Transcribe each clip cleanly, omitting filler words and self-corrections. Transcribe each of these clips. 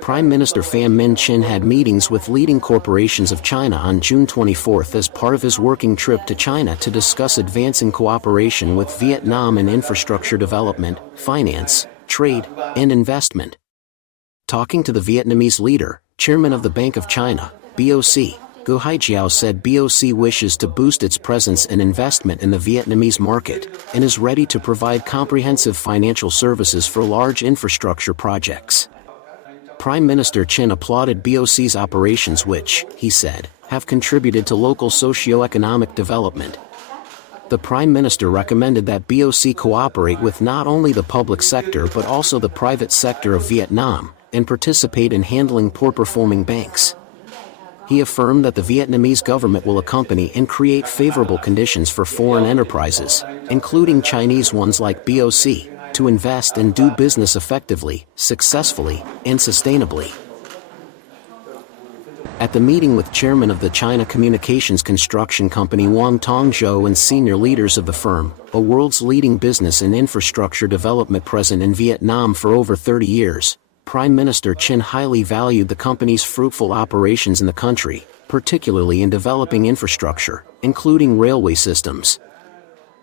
Prime Minister Pham Minh Chinh had meetings with leading corporations of China on June 24 as part of his working trip to China to discuss advancing cooperation with Vietnam in infrastructure development, finance, trade, and investment. Talking to the Vietnamese leader, Chairman of the Bank of China, BOC, Goh Haijiao said BOC wishes to boost its presence and investment in the Vietnamese market, and is ready to provide comprehensive financial services for large infrastructure projects. Prime Minister Chinh applauded BOC's operations which, he said, have contributed to local socio-economic development. The Prime Minister recommended that BOC cooperate with not only the public sector but also the private sector of Vietnam, and participate in handling poor-performing banks. He affirmed that the Vietnamese government will accompany and create favorable conditions for foreign enterprises, including Chinese ones like BOC, to invest and do business effectively, successfully, and sustainably. At the meeting with Chairman of the China Communications Construction Company Wang Tongzhou and senior leaders of the firm, a world's leading business and infrastructure development present in Vietnam for over 30 years, Prime Minister Chinh highly valued the company's fruitful operations in the country, particularly in developing infrastructure, including railway systems.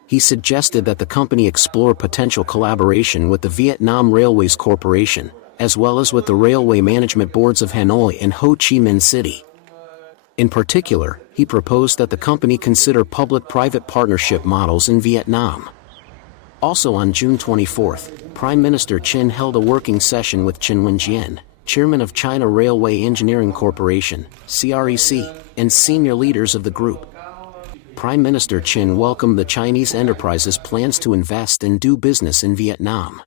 He suggested that the company explore potential collaboration with the Vietnam Railways Corporation, as well as with the railway management boards of Hanoi and Ho Chi Minh City. In particular, he proposed that the company consider public-private partnership models in Vietnam. Also on June 24, Prime Minister Chinh held a working session with Chen Wenjian, Chairman of China Railway Engineering Corporation, CREC, and senior leaders of the group. Prime Minister Chinh welcomed the Chinese enterprise's plans to invest and do business in Vietnam.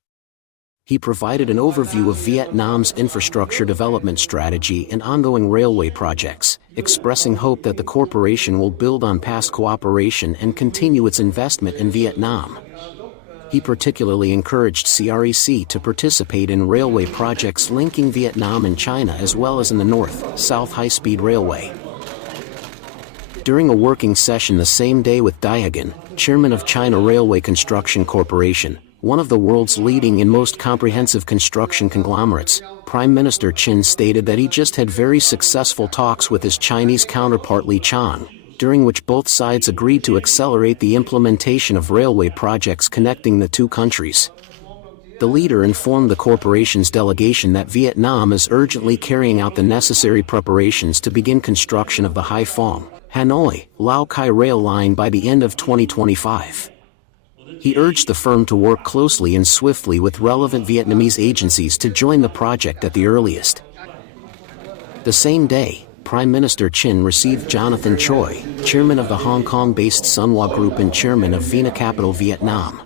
He provided an overview of Vietnam's infrastructure development strategy and ongoing railway projects, expressing hope that the corporation will build on past cooperation and continue its investment in Vietnam. He particularly encouraged CREC to participate in railway projects linking Vietnam and China as well as in the North-South high-speed railway. During a working session the same day with Daihagan, Chairman of China Railway Construction Corporation, one of the world's leading and most comprehensive construction conglomerates, Prime Minister Chinh stated that he just had very successful talks with his Chinese counterpart Li Chang, during which both sides agreed to accelerate the implementation of railway projects connecting the two countries. The leader informed the corporation's delegation that Vietnam is urgently carrying out the necessary preparations to begin construction of the Haiphong, Hanoi, Lao Cai rail line by the end of 2025. He urged the firm to work closely and swiftly with relevant Vietnamese agencies to join the project at the earliest. The same day, Prime Minister Chinh received Jonathan Choi, chairman of the Hong Kong-based Sunhua Group and chairman of Vina Capital Vietnam.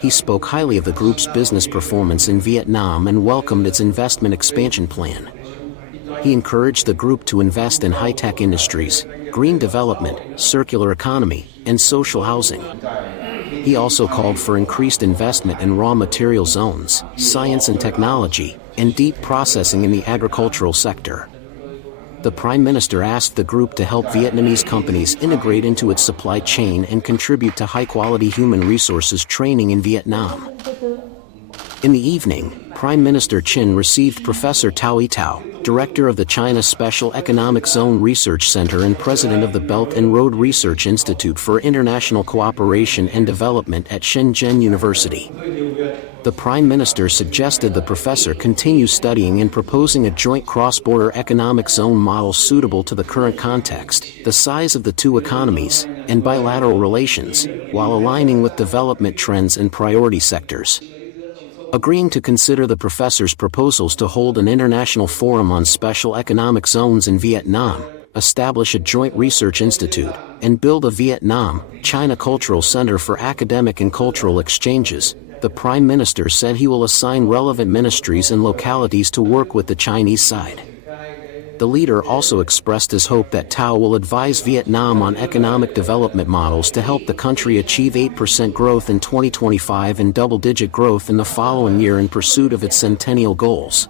He spoke highly of the group's business performance in Vietnam and welcomed its investment expansion plan. He encouraged the group to invest in high-tech industries, green development, circular economy, and social housing. He also called for increased investment in raw material zones, science and technology, and deep processing in the agricultural sector. The Prime Minister asked the group to help Vietnamese companies integrate into its supply chain and contribute to high-quality human resources training in Vietnam. In the evening, Prime Minister Chinh received Professor Tao Yitao, Director of the China Special Economic Zone Research Center and President of the Belt and Road Research Institute for International Cooperation and Development at Shenzhen University. The Prime Minister suggested the professor continue studying and proposing a joint cross-border economic zone model suitable to the current context, the size of the two economies, and bilateral relations, while aligning with development trends and priority sectors. Agreeing to consider the professor's proposals to hold an international forum on special economic zones in Vietnam, establish a joint research institute, and build a Vietnam-China Cultural Center for academic and cultural exchanges, the Prime Minister said he will assign relevant ministries and localities to work with the Chinese side. The leader also expressed his hope that Tao will advise Vietnam on economic development models to help the country achieve 8% growth in 2025 and double-digit growth in the following year in pursuit of its centennial goals.